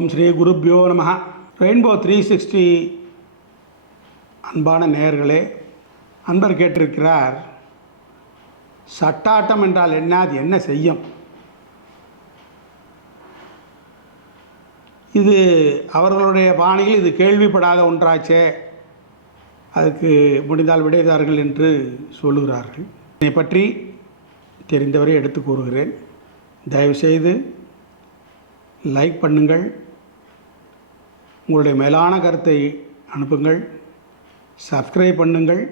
ஓம் ஸ்ரீ குருப்யோ நம rainbow three sixty அன்பான நேயர்களே அன்பர் கேட்டிருக்கிறார் சட்டாட்டம் என்றால் என்ன அது என்ன செய்யும்? இது அவர்களுடைய பாணியில் இது கேள்விப்படாத ஒன்றாச்சே. அதுக்கு முடிந்தால் விடைதார்கள் என்று சொல்லுகிறார்கள். இதை பற்றி தெரிந்தவரை எடுத்து கூறுகிறேன். தயவுசெய்து லைக் பண்ணுங்கள். உங்களுடைய மேலான கருத்தை அனுப்புங்கள் சப்ஸ்கிரைப் பண்ணுங்கள்.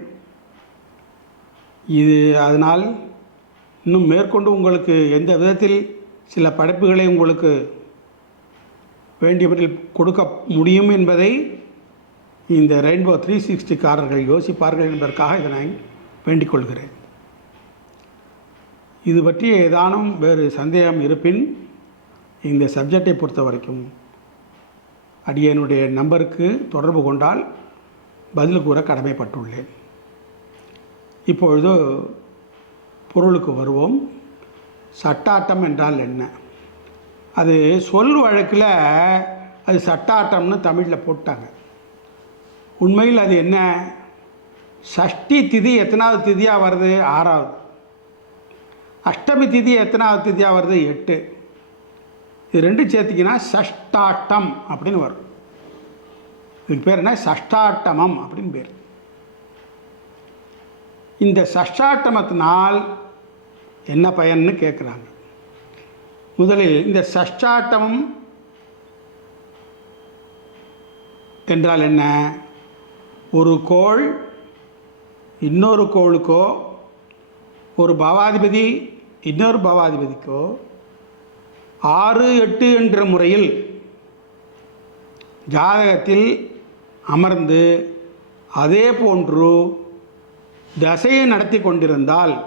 இது அதனால் இன்னும் மேற்கொண்டு உங்களுக்கு எந்த விதத்தில் சில படைப்புகளை உங்களுக்கு வேண்டியவற்றில் கொடுக்க முடியும் என்பதை இந்த ரெயின்போ த்ரீ சிக்ஸ்டிக்காரர்கள் யோசிப்பார்கள் என்பதற்காக இதை நான் வேண்டிக் கொள்கிறேன். இது பற்றி ஏதானும் வேறு சந்தேகம் இருப்பின் இந்த சப்ஜெக்டை பொறுத்த வரைக்கும் அடியனுடைய நம்பருக்கு தொடர்பு கொண்டால் பதில் கூற கடமைப்பட்டுள்ளேன். இப்பொழுது பொருளுக்கு வருவோம். சட்டாட்டம் என்றால் என்ன? அது சொல் வழக்கில் அது சட்டாட்டம்னு தமிழில் போட்டாங்க. உண்மையில் அது என்ன? சஷ்டி திதி எத்தனாவது திதியாக வருது? ஆறாவது. அஷ்டமி திதி எத்தனாவது திதியாக வருது? எட்டு. இது ரெண்டும் சேர்த்திங்கன்னா சஷ்டாட்டம் அப்படின்னு வரும். இதுக்கு பேர் என்ன? சஷ்டாட்டமம் அப்படின்னு பேர். இந்த சஷ்டாட்டமத்தினால் என்ன பயன்னு கேட்குறாங்க முதலில் இந்த சஷ்டாட்டமம் என்றால் என்ன? ஒரு கோள் இன்னொரு கோளுக்கோ ஒரு பவாதிபதி இன்னொரு பவாதிபதிக்கோ ஆறு எட்டு என்ற முறையில் ஜாதகத்தில் அமர்ந்து அதே போன்று தசையை நடத்தி கொண்டிருந்தால்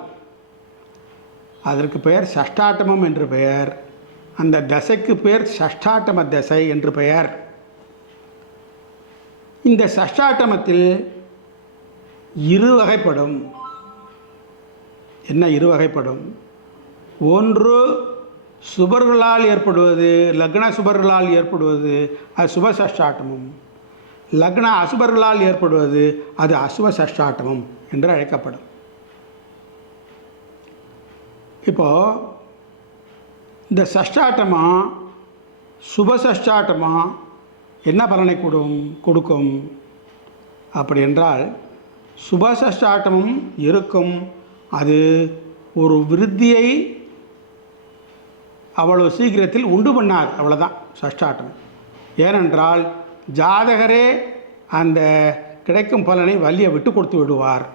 அதற்கு பெயர் சஷ்டாட்டமம் என்று பெயர். அந்த தசைக்கு பெயர் சஷ்டாட்டம தசை என்று பெயர். இந்த சஷ்டாட்டமத்தில் இரு வகைப்படும். என்ன இரு வகைப்படும்? ஒன்று சுபர்களால் ஏற்படுவது லக்ன சுபர்களால் ஏற்படுவது அது சுப சஷ்டாட்டமும் லக்ன அசுபர்களால் ஏற்படுவது அது அசுப சஷ்டாட்டமும் என்று அழைக்கப்படும். இப்போது இந்த சஷ்டாட்டமா சுப சஷ்டாட்டமா என்ன பலனை கொடும் கொடுக்கும்? அப்படி என்றால் சுப சஷ்டாட்டமும் இருக்கும். அது ஒரு விருத்தியை அவ்வளவு சீக்கிரத்தில் உண்டு பண்ணார். அவ்வளோதான் சஷ்டாட்டம் ஏனென்றால் ஜாதகரே அந்த கிடைக்கும் பலனை வலியை விட்டு கொடுத்து விடுவார்.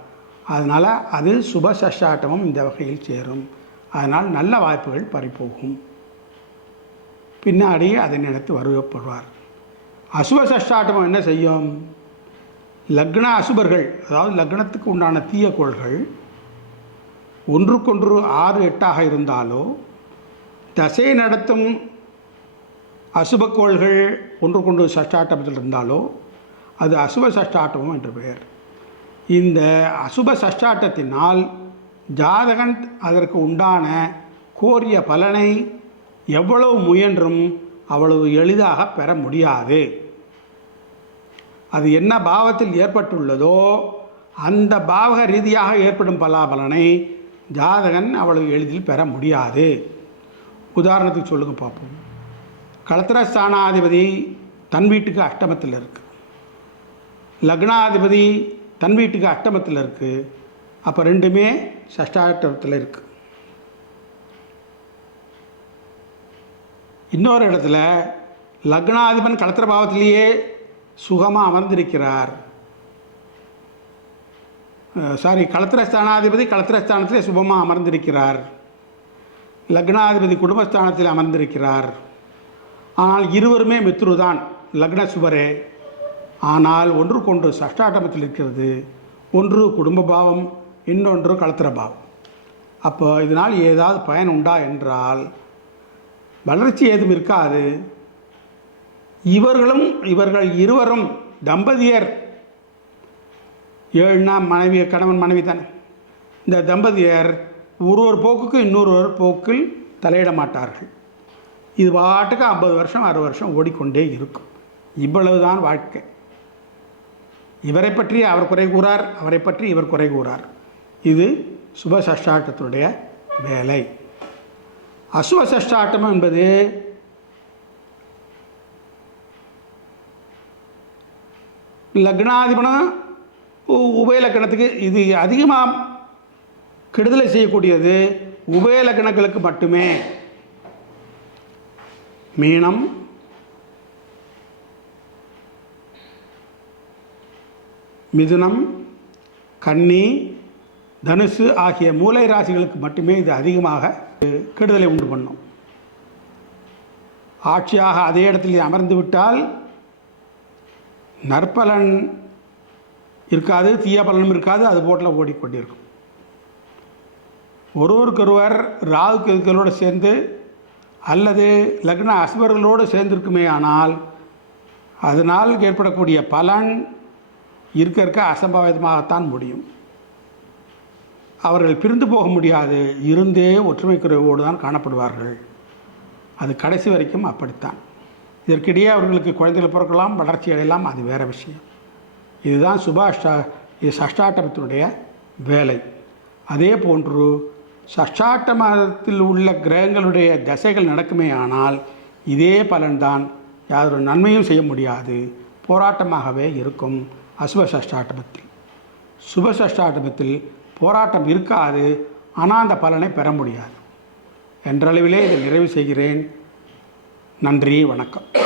அதனால் அது சுப சஷ்டாட்டமும் இந்த வகையில் சேரும். அதனால் நல்ல வாய்ப்புகள் பறிப்போகும் பின்னாடி அதை நினைத்து வருவப்படுவார். அசுப சஷ்டாட்டமம் என்ன செய்யும்? லக்ன அசுபர்கள் அதாவது லக்னத்துக்கு உண்டான தீய கோள்கள் ஒன்றுக்கொன்று ஆறு எட்டாக இருந்தாலோ தசை நடத்தும் அசுபக்கோள்கள் ஒன்று கொண்டு சஷ்டாட்டத்தில் இருந்தாலோ அது அசுப சஷ்டாட்டமும் என்று பெயர். இந்த அசுப சஷ்டாட்டத்தினால் ஜாதகன் அதற்கு உண்டான கோரிய பலனை எவ்வளவு முயன்றும் அவ்வளவு எளிதாக பெற முடியாது. அது என்ன பாவத்தில் ஏற்பட்டுள்ளதோ அந்த பாவக ரீதியாக ஏற்படும் பலாபலனை ஜாதகன் அவ்வளவு எளிதில் பெற முடியாது. உதாரணத்துக்கு சொல்லுங்க பார்ப்போம். கலத்திரஸ்தானாதிபதி தன் வீட்டுக்கு அஷ்டமத்தில் இருக்குது லக்னாதிபதி தன் வீட்டுக்கு அஷ்டமத்தில் இருக்குது அப்போ ரெண்டுமே சஷ்டாஷ்டமத்தில் இருக்குது இன்னொரு இடத்துல லக்னாதிபன் களத்திர பாவத்திலேயே சுகமாக அமர்ந்திருக்கிறார் சாரி கலத்திரஸ்தானாதிபதி கலத்திரஸ்தானத்திலே சுபமாக அமர்ந்திருக்கிறார். லக்னாதிபதி குடும்பஸ்தானத்தில் அமர்ந்திருக்கிறார். ஆனால் இருவருமே மித்ரு தான் லக்ன சுபரே. ஆனால் ஒன்றுக்கொன்று சஷ்டாட்டமத்தில் இருக்கிறது. ஒன்று குடும்ப பாவம் இன்னொன்று கலத்திர பாவம். அப்போ இதனால் ஏதாவது பயன் உண்டா என்றால் வளர்ச்சி ஏதும் இருக்காது. இவர்களும் இவர்கள் இருவரும் தம்பதியர். ஏழுனா மனைவி கணவன் மனைவி தானே இந்த தம்பதியர் ஒரு ஒரு போக்குக்கு இன்னொரு ஒரு போக்கில் தலையிட மாட்டார்கள் இது பாட்டுக்கு ஐம்பது வருஷம் அறுபது வருஷம் ஓடிக்கொண்டே இருக்கும். இவ்வளவுதான் வாழ்க்கை. இவரை பற்றி அவர் குறை கூறார் அவரை பற்றி இவர் குறை கூறார். இது சுப சஷ்டாட்டத்தினுடைய வேலை. அசுவ சஷ்டாட்டம் என்பது லக்னாதிபனம் உபய லக்கணத்துக்கு இது அதிகமாக கெடுதலை செய்யக்கூடியது உபயலக்கணங்களுக்கு மட்டுமே. மீனம். மிதுனம். கன்னி. தனுசு ஆகிய மூலை ராசிகளுக்கு மட்டுமே இது அதிகமாக கெடுதலை உண்டு பண்ணும். ஆட்சியாக அதே இடத்தில் அமர்ந்து விட்டால் நற்பலன் இருக்காது தீய பலனும் இருக்காது அது போட்டில் ஓடிக்கொண்டிருக்கும். ஒருவருக்கொருவர் ராகு கேதுக்களோடு சேர்ந்து அல்லது லக்ன அசுவர்களோடு சேர்ந்திருக்குமே ஆனால் அதனால் ஏற்படக்கூடிய பலன் இருக்க இருக்க அசம்பாவிதமாகத்தான் முடியும். அவர்கள் பிரிந்து போக முடியாது. இருந்தே ஒற்றுமை குறைவோடு தான் காணப்படுவார்கள். அது கடைசி வரைக்கும் அப்படித்தான். இதற்கிடையே அவர்களுக்கு குழந்தைகள் பிறக்கலாம் வளர்ச்சி அடையலாம் அது வேறு விஷயம். இதுதான் சுபாஷ் இது சஷ்டாட்டமத்தினுடைய வேலை. அதே போன்று சஷ்டாட்டமத்தில் உள்ள கிரகங்களுடைய தசைகள் நடக்குமே ஆனால் இதே பலன்தான் யாதொரு நன்மையும் செய்ய முடியாது. போராட்டமாகவே இருக்கும் அசுப சஷ்டாட்டமத்தில். சுப சஷ்டாட்டமத்தில் போராட்டம் இருக்காது ஆனால் அந்த பலனை பெற முடியாது. என்றளவிலே இதை நிறைவு செய்கிறேன். நன்றி வணக்கம்.